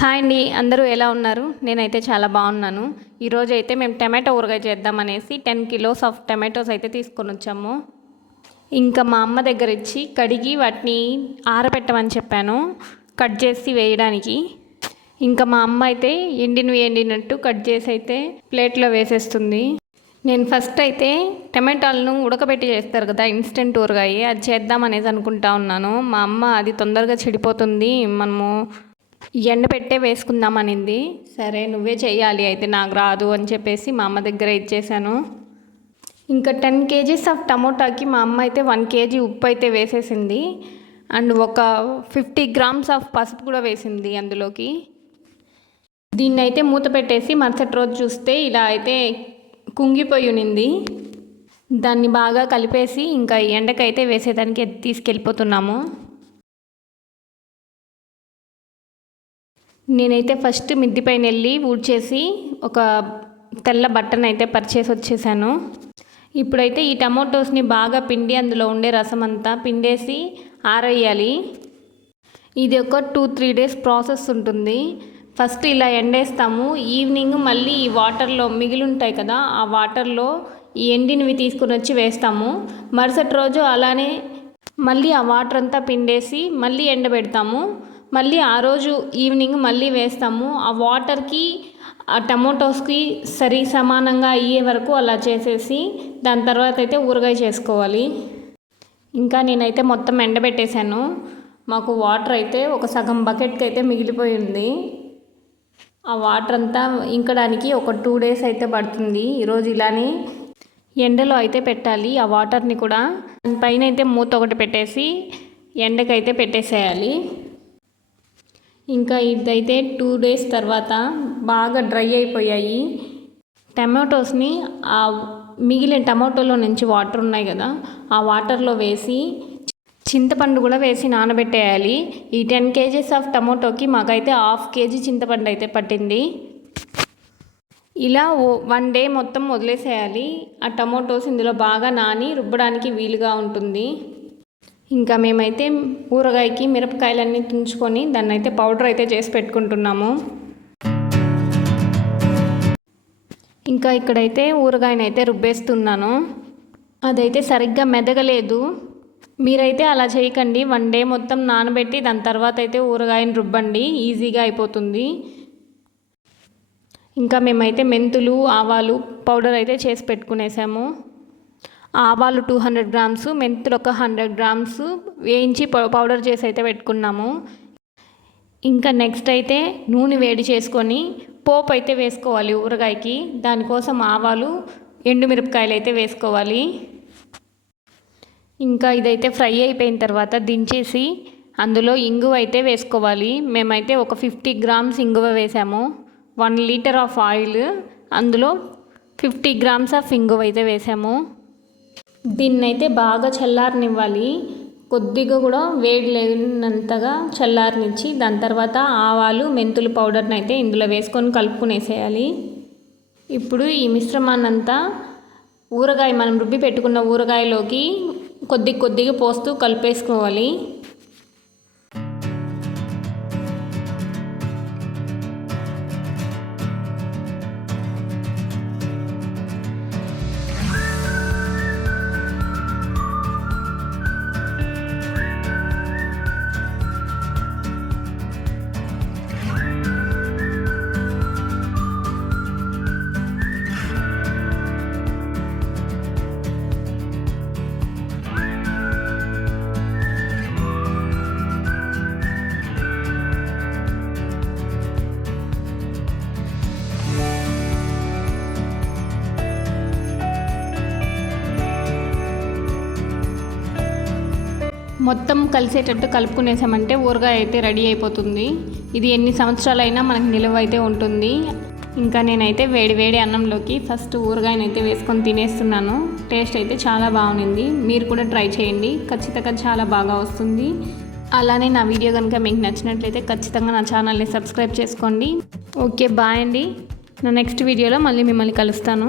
Hi అండి, అందరూ ఎలా ఉన్నారు? నేనైతే చాలా బాగున్నాను. ఈరోజు అయితే మేము టమాటో ఊరగాయ చేద్దామనేసి 10 కిలోస్ ఆఫ్ టమాటోస్ అయితే తీసుకొని వచ్చాము. ఇంకా మా అమ్మ దగ్గర ఇచ్చి కడిగి వాటిని ఆరబెట్టమని చెప్పాను కట్ చేసి వేయడానికి. ఇంకా మా అమ్మ అయితే ఎండినట్టు కట్ చేసి అయితే ప్లేట్లో వేసేస్తుంది. నేను ఫస్ట్ అయితే టమాటాలను ఉడకబెట్టి చేస్తారు కదా ఇన్స్టెంట్ ఊరగాయ, అది చేద్దామనేసి అనుకుంటా ఉన్నాను. మా అమ్మ అది తొందరగా చెడిపోతుంది, మనము ఎండబెట్టే వేసుకుందామనింది. సరే నువ్వే చెయ్యాలి అయితే, నాకు రాదు అని చెప్పేసి మా అమ్మ దగ్గర ఇచ్చేసాను. ఇంకా 10 kgs ఆఫ్ టమోటాకి మా అమ్మ అయితే 1 kg ఉప్పు అయితే వేసేసింది. అండ్ ఒక 50 grams ఆఫ్ పసుపు కూడా వేసింది అందులోకి. దీన్ని అయితే మూత పెట్టేసి మరుసటి రోజు చూస్తే ఇలా అయితే కుంగిపోయి ఉన్నింది. దాన్ని బాగా కలిపేసి ఇంకా ఎండకైతే వేసేదానికి తీసుకెళ్ళిపోతున్నాము. నేనైతే ఫస్ట్ మిద్ది పైన వెళ్ళి ఊడ్చేసి ఒక తెల్ల బట్టను అయితే పరిచేసి వచ్చేసాను. ఇప్పుడైతే ఈ టమోటోస్ని బాగా పిండి అందులో ఉండే రసం అంతా పిండేసి ఆరేయాలి. ఇది ఒక 2-3 days ప్రాసెస్ ఉంటుంది. ఫస్ట్ ఇలా ఎండేస్తాము. ఈవినింగ్ మళ్ళీ ఈ వాటర్లో మిగిలి ఉంటాయి కదా, ఆ వాటర్లో ఈ ఎండినవి తీసుకుని వచ్చి వేస్తాము. మరుసటి రోజు అలానే మళ్ళీ ఆ వాటర్ అంతా పిండేసి మళ్ళీ ఎండబెడతాము. మళ్ళీ ఆ రోజు ఈవినింగ్ మళ్ళీ వేస్తాము. ఆ వాటర్కి ఆ టమోటోస్కి సరి సమానంగా అయ్యే వరకు అలా చేసేసి దాని తర్వాత అయితే ఊరగాయ చేసుకోవాలి. ఇంకా నేనైతే మొత్తం ఎండబెట్టేశాను. మాకు వాటర్ అయితే ఒక సగం బకెట్కి అయితే మిగిలిపోయింది. ఆ వాటర్ అంతా ఇంకడానికి ఒక 2 days అయితే పడుతుంది. ఈరోజు ఇలానే ఎండలో అయితే పెట్టాలి ఆ వాటర్ని కూడా. పైన అయితే మూత ఒకటి పెట్టేసి ఎండకైతే పెట్టేసేయాలి. ఇంకా ఇదైతే 2 days తర్వాత బాగా డ్రై అయిపోయాయి టమాటోస్ని. ఆ మిగిలిన టమాటోలో నుంచి వాటర్ ఉన్నాయి కదా, ఆ వాటర్లో వేసి చింతపండు కూడా వేసి నానబెట్టేయాలి. ఈ 10 kgs ఆఫ్ టమాటోకి మాకైతే 1/2 kg చింతపండు అయితే పట్టింది. ఇలా 1 day మొత్తం వదిలేసేయాలి. ఆ టమాటోస్ ఇందులో బాగా నాని రుబ్బడానికి వీలుగా ఉంటుంది. ఇంకా మేమైతే ఊరగాయకి మిరపకాయలన్నీ తుంచుకొని దాన్ని అయితే పౌడర్ అయితే చేసి పెట్టుకుంటున్నాము. ఇంకా ఇక్కడైతే ఊరగాయనైతే రుబ్బేస్తున్నాను. అదైతే సరిగ్గా మెదగలేదు. మీరైతే అలా చేయకండి. 1 day మొత్తం నానబెట్టి దాని తర్వాత అయితే ఊరగాయని రుబ్బండి, ఈజీగా అయిపోతుంది. ఇంకా మేమైతే మెంతులు ఆవాలు పౌడర్ అయితే చేసి పెట్టుకునేసాము. ఆవాలు 200 grams, మెంతులు ఒక 100 grams వేయించి పౌడర్ చేసి అయితే పెట్టుకున్నాము. ఇంకా నెక్స్ట్ అయితే నూనె వేడి చేసుకొని పోపు అయితే వేసుకోవాలి ఊరగాయకి. దానికోసం ఆవాలు ఎండుమిరపకాయలు అయితే వేసుకోవాలి. ఇంకా ఇదైతే ఫ్రై అయిపోయిన తర్వాత దించేసి అందులో ఇంగువ అయితే వేసుకోవాలి. మేమైతే ఒక 50 grams ఇంగువ వేసాము. 1 liter ఆఫ్ ఆయిల్, అందులో 50 grams ఆఫ్ ఇంగువ అయితే వేసాము. దీన్నైతే బాగా చల్లారనివ్వాలి. కొద్దిగా కూడా వేడి లేనంతగా చల్లారనిచ్చి దాని తర్వాత ఆవాలు మెంతులు పౌడర్ని అయితే ఇందులో వేసుకొని కలుపుకునేసేయాలి. ఇప్పుడు ఈ మిశ్రమాన్నంతా ఊరగాయ మనం రుబ్బి పెట్టుకున్న ఊరగాయలోకి కొద్దిగా పోస్తూ కలిపేసుకోవాలి. మొత్తం కలిసేటట్టు కలుపుకునేసామంటే ఊరగాయ అయితే రెడీ అయిపోతుంది. ఇది ఎన్ని సంవత్సరాలైనా మనకు నిలువ అయితే ఉంటుంది. ఇంకా నేనైతే వేడి అన్నంలోకి ఫస్ట్ ఊరగాయనైతే వేసుకొని తినేస్తున్నాను. టేస్ట్ అయితే చాలా బాగుంది. మీరు కూడా ట్రై చేయండి, ఖచ్చితంగా చాలా బాగా వస్తుంది. అలానే నా వీడియో కనుక మీకు నచ్చినట్లయితే ఖచ్చితంగా నా ఛానల్ని సబ్స్క్రైబ్ చేసుకోండి. ఓకే, బాయ్ అండి. నా నెక్స్ట్ వీడియోలో మళ్ళీ మిమ్మల్ని కలుస్తాను.